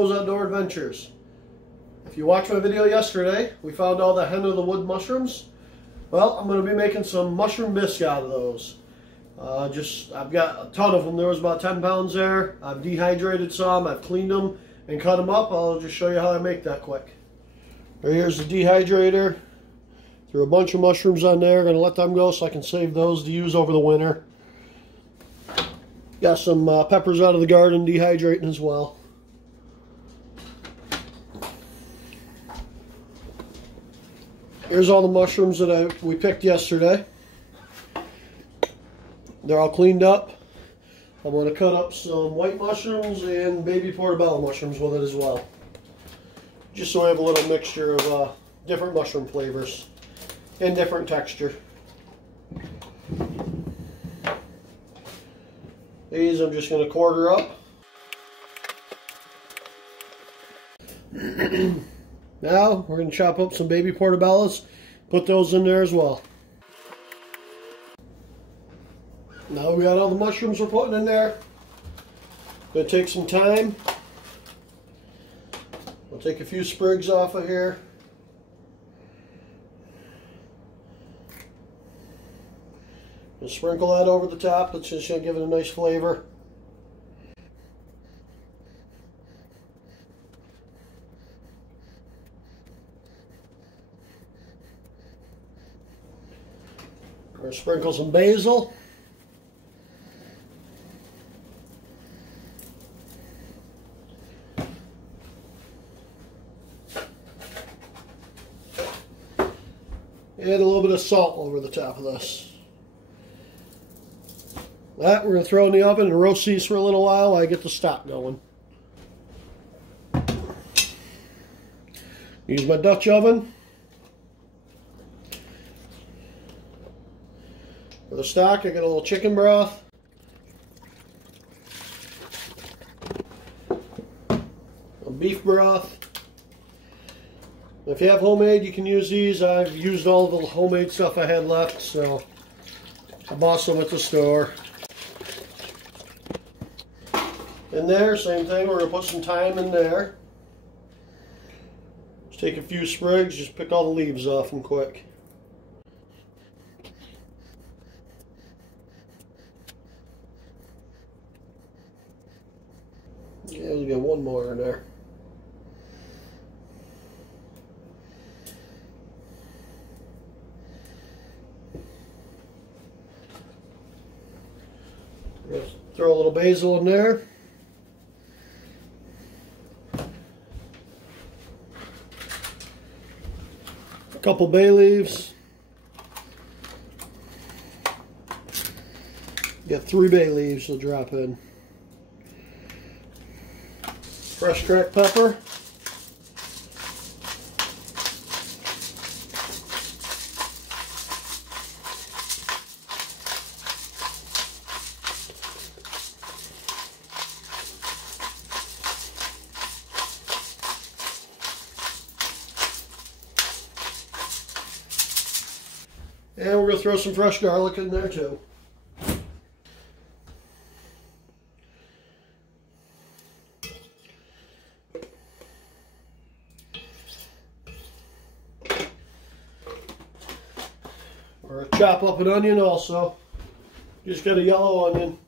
Flo's Outdoor Adventures. If you watched my video yesterday, we found all the hen of the wood mushrooms. Well, I'm going to be making some mushroom bisque out of those. I've got a ton of them. There was about 10 pounds there. I've dehydrated some, I've cleaned them and cut them up. I'll just show you how I make that quick. Right here's the dehydrator. Threw a bunch of mushrooms on there. Going to let them go so I can save those to use over the winter. Got some peppers out of the garden dehydrating as well. Here's all the mushrooms that we picked yesterday. They're all cleaned up. I'm going to cut up some white mushrooms and baby portobello mushrooms with it as well. Just so I have a little mixture of different mushroom flavors and different texture. These I'm just going to quarter up. Now we're going to chop up some baby portobellos, put those in there as well. Now we got all the mushrooms we're putting in there. Going to take some time. I'll take a few sprigs off of here. And sprinkle that over the top. That's just going to give it a nice flavor. We're going to sprinkle some basil. And a little bit of salt over the top of this. That we're going to throw in the oven and roast these for a little while I get the stock going. Use my Dutch oven. For the stock, I got a little chicken broth. A beef broth. If you have homemade, you can use these. I've used all the homemade stuff I had left, so I bought some at the store. In there, same thing, we're going to put some thyme in there. Just take a few sprigs, just pick all the leaves off them quick. Yeah, we'll get one more in there. Throw a little basil in there. A couple bay leaves. Got 3 bay leaves to drop in. Fresh cracked pepper. And we're going to throw some fresh garlic in there too. Or chop up an onion also. Just got a yellow onion.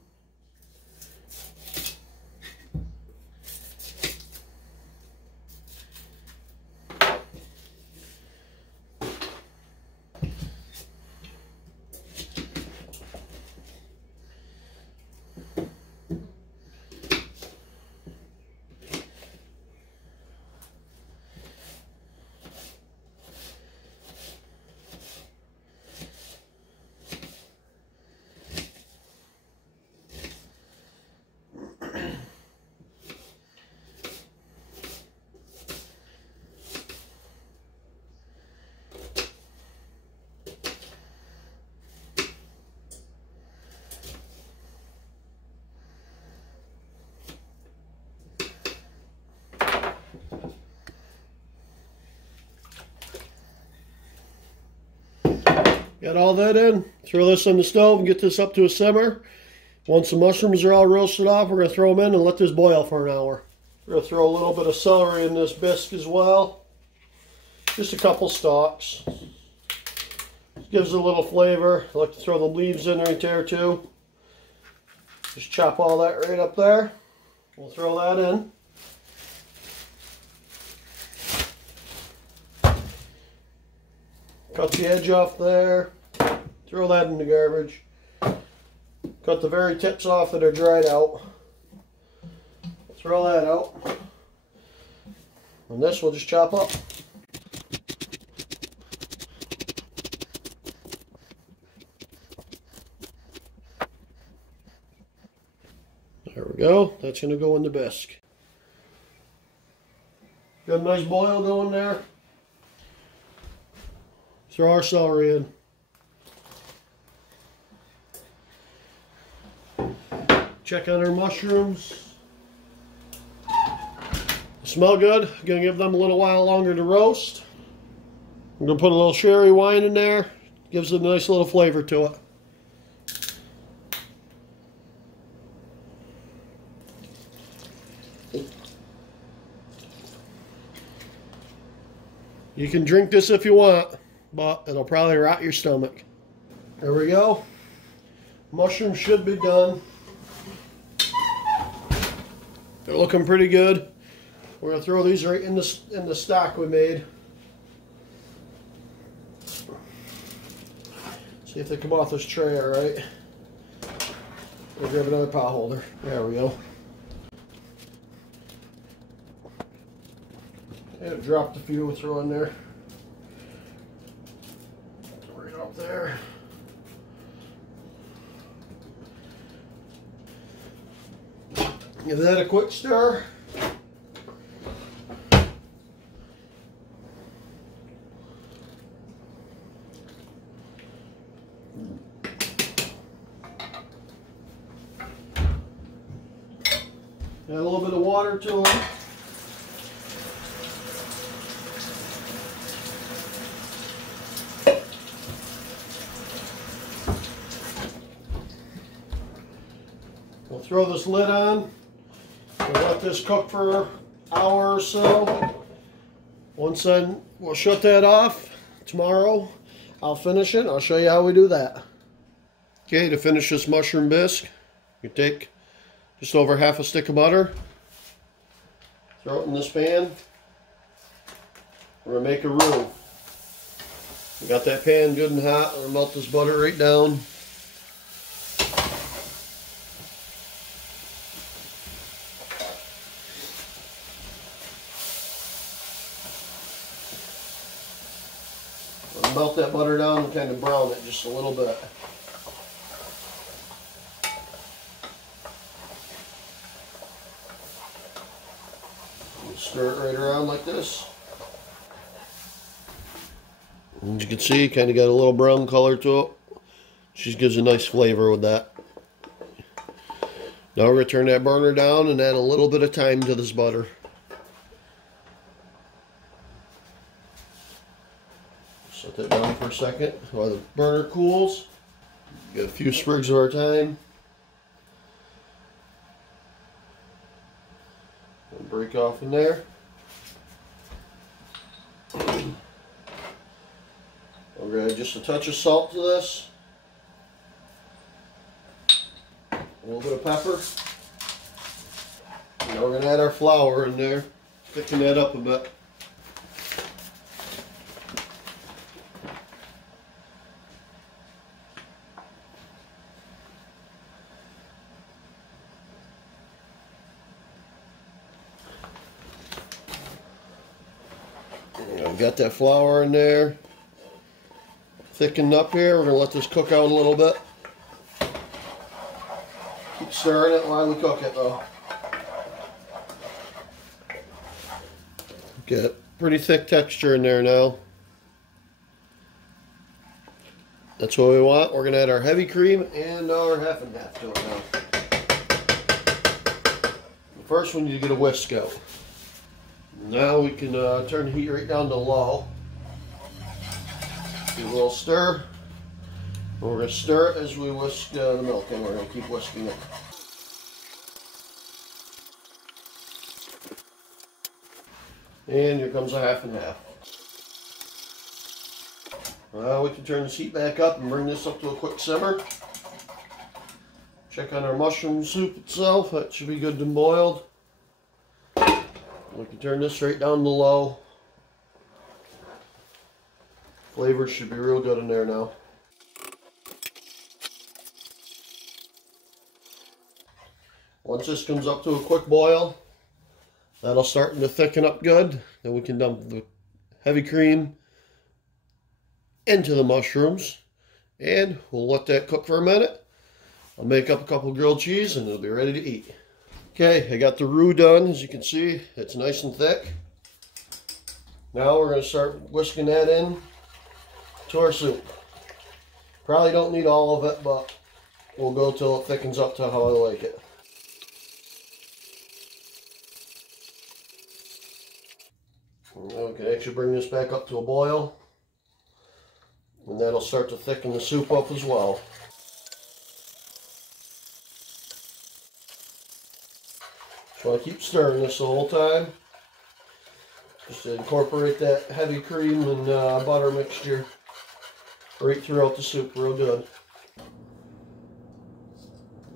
Got all that in. Throw this on the stove and get this up to a simmer. Once the mushrooms are all roasted off, we're going to throw them in and let this boil for an hour. We're going to throw a little bit of celery in this bisque as well. Just a couple stalks. Gives it a little flavor. I like to throw the leaves in right there too. Just chop all that right up there. We'll throw that in. Cut the edge off there. Throw that in the garbage. Cut the very tips off that are dried out. Throw that out. And this we'll just chop up. There we go. That's going to go in the bisque. Got a nice boil going there. Throw our celery in. Check on our mushrooms. Smell good. I'm going to give them a little while longer to roast. I'm going to put a little sherry wine in there. Gives it a nice little flavor to it. You can drink this if you want, but it'll probably rot your stomach. There we go. Mushrooms should be done. They're looking pretty good. We're going to throw these right in the stock we made. See if they come off this tray all right. We'll grab another pot holder. There we go. Yeah, dropped a few, we'll throw in there. Right up there. Give that a quick stir. Add a little bit of water to it. We'll throw this lid on. We'll let this cook for an hour or so. Once then, we'll shut that off. Tomorrow, I'll finish it. I'll show you how we do that. Okay, to finish this mushroom bisque, you take just over half a stick of butter. Throw it in this pan. We're going to make a roux. We got that pan good and hot. We're going to melt this butter right down. Melt that butter down and kind of brown it just a little bit. Stir it right around like this. And as you can see, kind of got a little brown color to it. Just gives a nice flavor with that. Now we're going to turn that burner down and add a little bit of thyme to this butter. Set that down for a second while the burner cools. Get a few sprigs of our thyme. And break off in there. We're going to add just a touch of salt to this. A little bit of pepper. Now we're going to add our flour in there. Thicken that up a bit. I've got that flour in there, thickened up here. We're going to let this cook out a little bit. Keep stirring it while we cook it though. Get pretty thick texture in there now. That's what we want. We're going to add our heavy cream and our half and half to it now. First we need to get a whisk out. Now we can turn the heat right down to low. Give it a little stir. And we're going to stir it as we whisk the milk, and we're going to keep whisking it. And here comes a half and half. Well, we can turn this heat back up and bring this up to a quick simmer. Check on our mushroom soup itself. That should be good and boiled. We can turn this right down to low. Flavor should be real good in there now. Once this comes up to a quick boil, that'll start to thicken up good. Then we can dump the heavy cream into the mushrooms, and we'll let that cook for a minute. I'll make up a couple grilled cheese and it'll be ready to eat. Okay, I got the roux done. As you can see, it's nice and thick. Now we're going to start whisking that in to our soup. Probably don't need all of it, but we'll go till it thickens up to how I like it. And we can actually bring this back up to a boil, and that'll start to thicken the soup up as well. So I keep stirring this the whole time, just to incorporate that heavy cream and butter mixture right throughout the soup real good.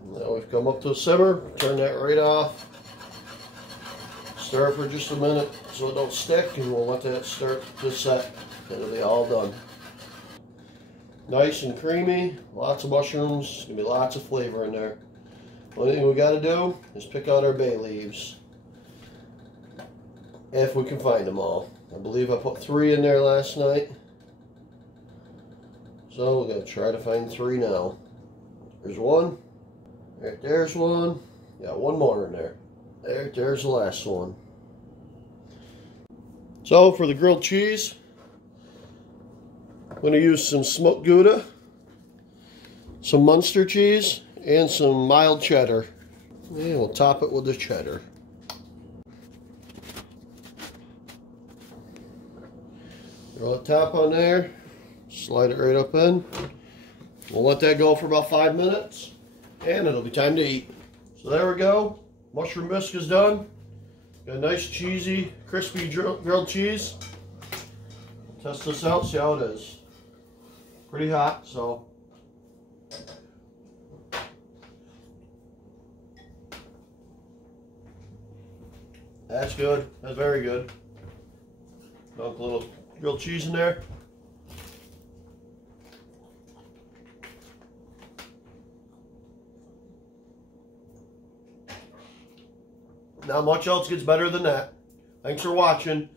Now we've come up to a simmer, turn that right off. Stir it for just a minute so it don't stick, and we'll let that start to set. It'll be all done. Nice and creamy, lots of mushrooms, there's going to be lots of flavor in there. Only thing we got to do is pick out our bay leaves, if we can find them all. I believe I put 3 in there last night, so we're going to try to find 3 now. There's one, right there's one, got one more in there. There's the last one. So for the grilled cheese, I'm going to use some smoked Gouda, some Munster cheese, and some mild cheddar. And we'll top it with the cheddar. Throw the top on there, slide it right up in. We'll let that go for about 5 minutes, and it'll be time to eat. So there we go. Mushroom bisque is done. Got a nice cheesy, crispy grilled cheese. Test this out, see how it is. Pretty hot, so. That's good. That's very good. Dunk a little grilled cheese in there. Not much else gets better than that. Thanks for watching.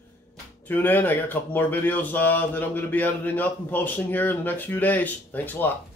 Tune in. I got a couple more videos that I'm going to be editing up and posting here in the next few days. Thanks a lot.